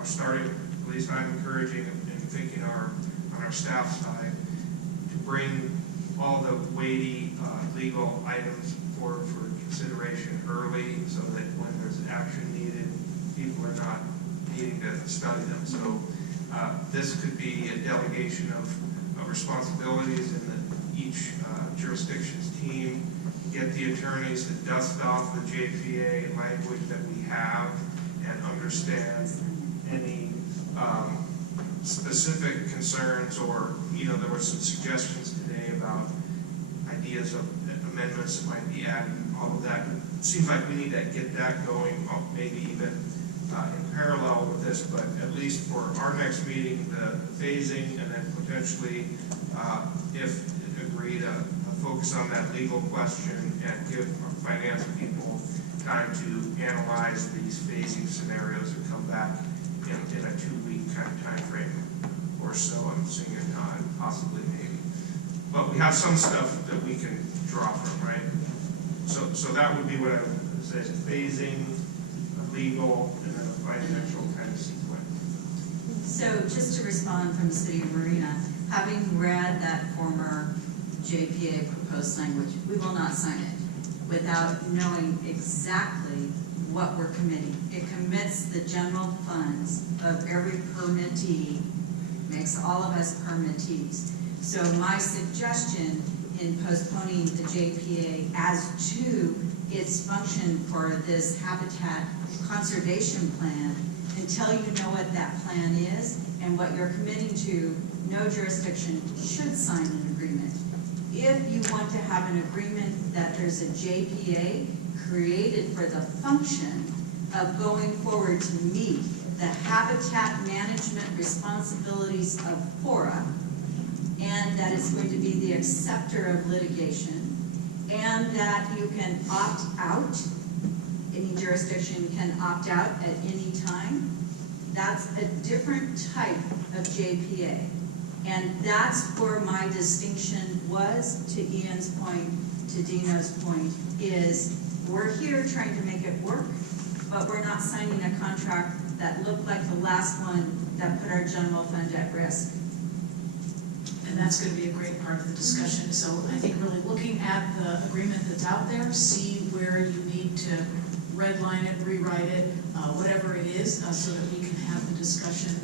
are starting, at least I'm encouraging and thinking on our staff side, to bring all the weighty legal items forward for consideration early, so that when there's action needed, people are not needing to study them. So this could be a delegation of responsibilities in each jurisdiction's team, get the attorneys to dust off the JPA language that we have and understand any specific concerns, or, there were some suggestions today about ideas of amendments that might be added, all of that. It seems like we need to get that going, maybe even in parallel with this, but at least for our next meeting, the phasing, and then potentially, if agreed, focus on that legal question and give our finance people time to analyze these phasing scenarios and come back in a 2-week kind of time frame or so. I'm seeing a nod, possibly, maybe. But we have some stuff that we can draw from, right? So that would be what I would say: phasing, legal, and then a financial kind of sequence. So just to respond from the City of Marina, having read that former JPA proposed language, we will not sign it without knowing exactly what we're committing. It commits the general funds of every permittee, makes all of us permittees. So my suggestion in postponing the JPA as to its function for this habitat conservation plan until you know what that plan is and what you're committing to, no jurisdiction should sign an agreement. If you want to have an agreement that there's a JPA created for the function of going forward to meet the habitat management responsibilities of FORA, and that it's going to be the acceptor of litigation, and that you can opt out, any jurisdiction can opt out at any time, that's a different type of JPA. And that's where my distinction was, to Ian's point, to Dino's point, is we're here trying to make it work, but we're not signing a contract that looked like the last one that put our general fund at risk. And that's going to be a great part of the discussion. So I think really looking at the agreement that's out there, see where you need to redline it, rewrite it, whatever it is, so that we can have the discussion